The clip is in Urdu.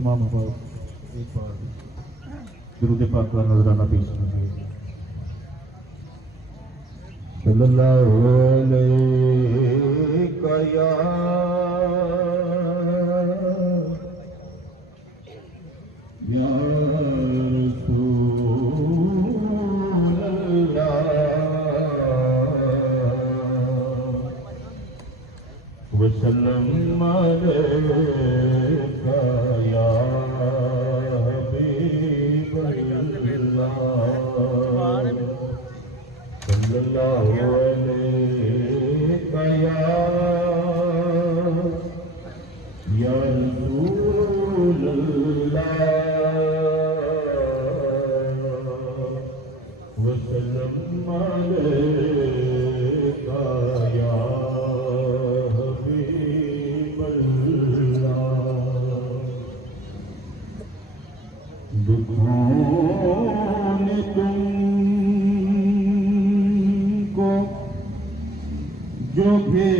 تمام بات ایک بار درود پاک کا نظرانہ پیش کیجیے. صلی اللہ علیہ یا رسول اللہ وسلم علیکہ یا حبیب اللہ صلی اللہ علیکہ یا رسول اللہ وسلم علیکہ یا حبیب اللہ. دکھوں نے تم کو جو بھی